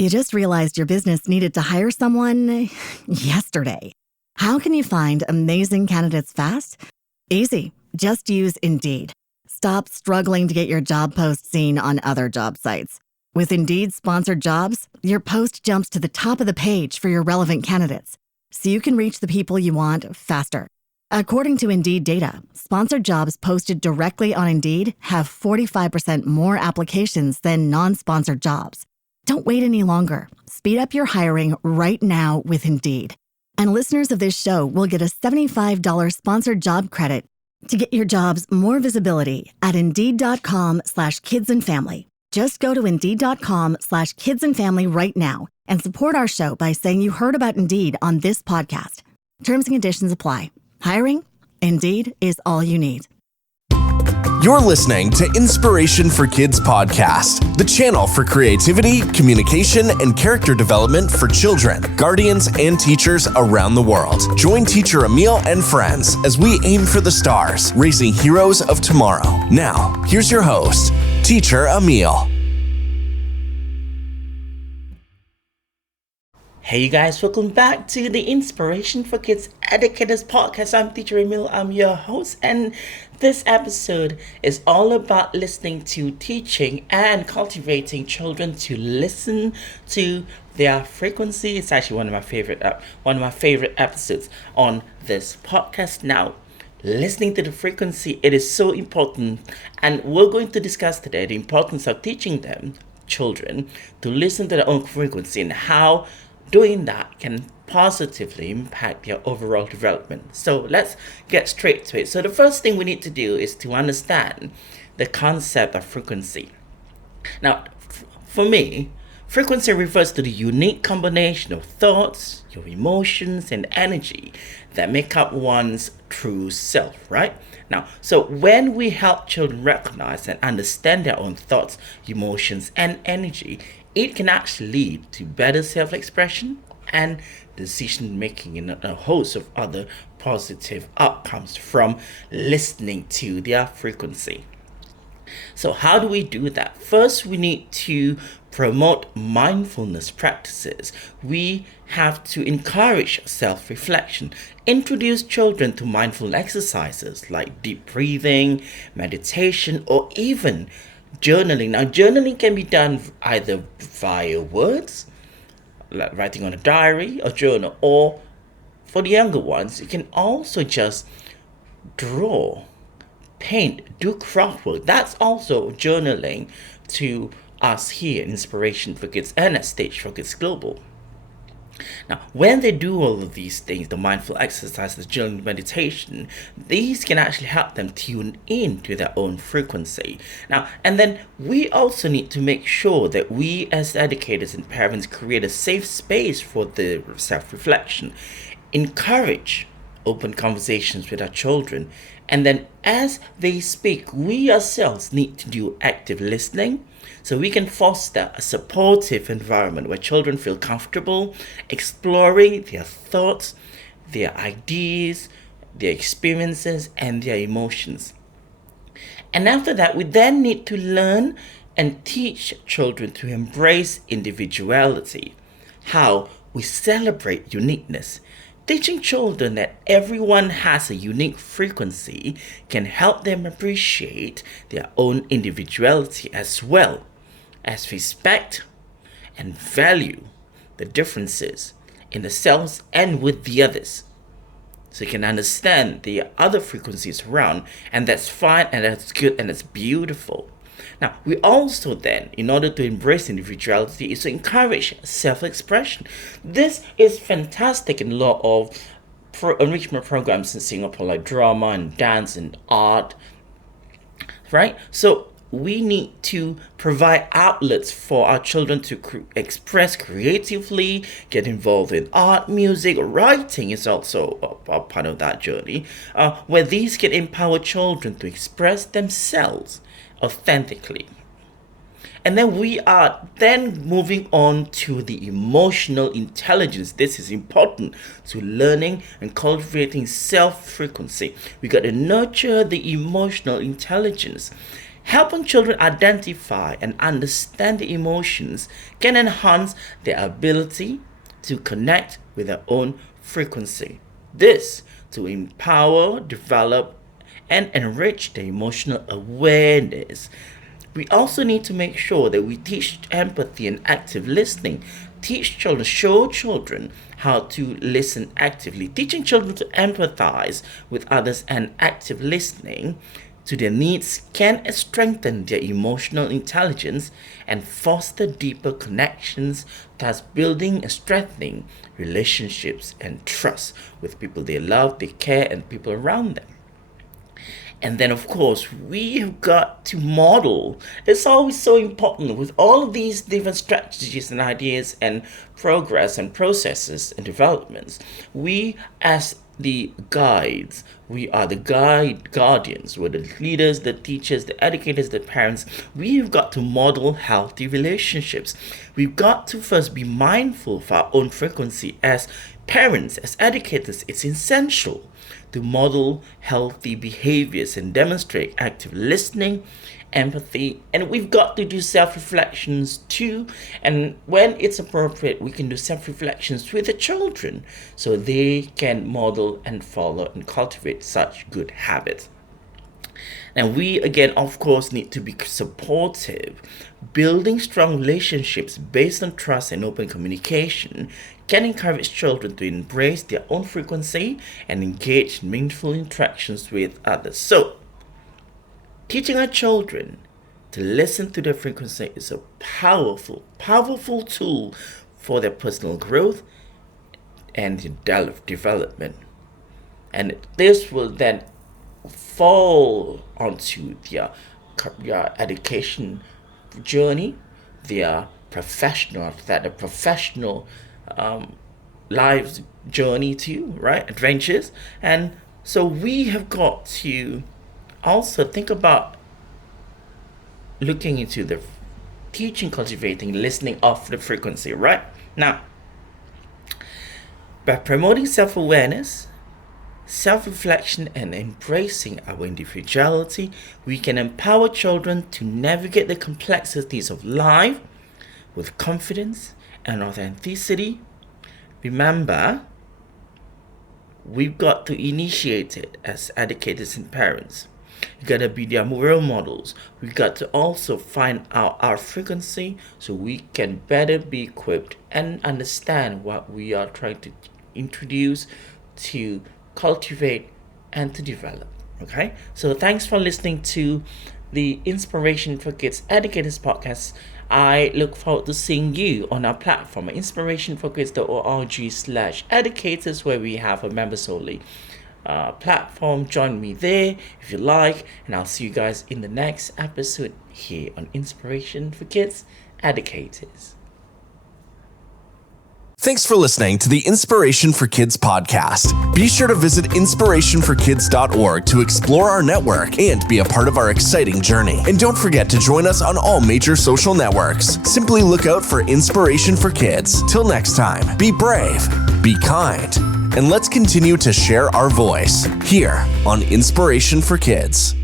You just realized your business needed to hire someone yesterday. How can you find amazing candidates fast? Easy. Just use Indeed. Stop struggling to get your job post seen on other job sites. With Indeed sponsored jobs, your post jumps to the top of the page for your relevant candidates, so you can reach the people you want faster. According to Indeed data, sponsored jobs posted directly on Indeed have 45% more applications than non-sponsored jobs. Don't wait any longer. Speed up your hiring right now with Indeed. And listeners of this show will get a $75 sponsored job credit to get your jobs more visibility at Indeed.com/kidsandfamily. Just go to Indeed.com/kidsandfamily right now and support our show by saying you heard about Indeed on this podcast. Terms and conditions apply. Hiring? Indeed is all you need. You're listening to Inspiration for Kids podcast, the channel for creativity, communication, and character development for children, guardians, and teachers around the world. Join Teacher Emil and friends as we aim for the stars, raising heroes of tomorrow. Now, here's your host, Teacher Emil. Hey you guys, welcome back to the Inspiration for Kids Educators podcast. I'm Teacher Emil, I'm your host, and this episode is all about listening to, teaching, and cultivating children to listen to their frequency. It's actually one of my favorite episodes on this podcast. Now, listening to the frequency, it is so important, and we're going to discuss today the importance of teaching children, to listen to their own frequency and how doing that can positively impact their overall development. So let's get straight to it. So the first thing we need to do is to understand the concept of frequency. Now, for me, frequency refers to the unique combination of thoughts, your emotions, and energy that make up one's true self, right? Now, so when we help children recognize and understand their own thoughts, emotions, and energy, it can actually lead to better self-expression and decision-making in a host of other positive outcomes from listening to their frequency. So how do we do that? First, we need to promote mindfulness practices. We have to encourage self-reflection, introduce children to mindful exercises like deep breathing, meditation, or even journaling. Now, journaling can be done either via words, like writing on a diary or journal, or for the younger ones, you can also just draw, paint, do craft work. That's also journaling to us here in Inspiration for Kids and at Stage for Kids Global. Now, when they do all of these things, the mindful exercises, journaling, meditation, these can actually help them tune in to their own frequency. Now, and then we also need to make sure that we as educators and parents create a safe space for the self-reflection, encourage open conversations with our children, and then as they speak, we ourselves need to do active listening, so we can foster a supportive environment where children feel comfortable exploring their thoughts, their ideas, their experiences, and their emotions. And after that, we then need to learn and teach children to embrace individuality, how we celebrate uniqueness. Teaching children that everyone has a unique frequency can help them appreciate their own individuality as well as respect and value the differences in themselves and with the others. So you can understand the other frequencies around, and that's fine and that's good and that's beautiful. Now, we also then, in order to embrace individuality, is to encourage self-expression. This is fantastic in a lot of enrichment programs in Singapore, like drama and dance and art, right? So we need to provide outlets for our children to express creatively, get involved in art, music, writing is also a part of that journey, where these can empower children to express themselves authentically. And then we are then moving on to the emotional intelligence. This is important to learning and cultivating self-frequency. We got to nurture the emotional intelligence, Helping children identify and understand the emotions can enhance their ability to connect with their own frequency. This to empower, develop, and enrich their emotional awareness. We also need to make sure that we teach empathy and active listening. Show children how to listen actively. Teaching children to empathize with others and active listening to their needs can strengthen their emotional intelligence and foster deeper connections, thus building and strengthening relationships and trust with people they love, they care, and people around them. And then, of course, we have got to model. It's always so important with all of these different strategies and ideas and progress and processes and developments. We, as the guides, we are the guardians, we're the leaders, the teachers, the educators, the parents. We've got to model healthy relationships. We've got to first be mindful of our own frequency as parents, as educators. It's essential to model healthy behaviors and demonstrate active listening, empathy, and we've got to do self-reflections too. And when it's appropriate, we can do self-reflections with the children so they can model and follow and cultivate such good habits. And we, again, of course, need to be supportive. Building strong relationships based on trust and open communication can encourage children to embrace their own frequency and engage in meaningful interactions with others. So, teaching our children to listen to their frequency is a powerful tool for their personal growth and development. And this will then fall onto their education journey, their professional lives journey too, right? Adventures. And so we have got to also think about looking into the teaching, cultivating, listening of the frequency, right? Now, by promoting self-awareness, self-reflection, and embracing our individuality, we can empower children to navigate the complexities of life with confidence and authenticity. Remember, we've got to initiate it as educators and parents. You gotta be their role models. We got to also find out our frequency so we can better be equipped and understand what we are trying to introduce, to cultivate, and to develop. Okay, so thanks for listening to the Inspiration for Kids Educators podcast. I look forward to seeing you on our platform at inspirationforkids.org/educators, where we have a members only platform. Join me there if you like, and I'll see you guys in the next episode here on Inspiration for Kids Educators. Thanks for listening to the Inspiration for Kids podcast. Be sure to visit inspirationforkids.org to explore our network and be a part of our exciting journey. And don't forget to join us on all major social networks. Simply look out for Inspiration for Kids. Till next time, be brave, be kind, and let's continue to share our voice here on Inspiration for Kids.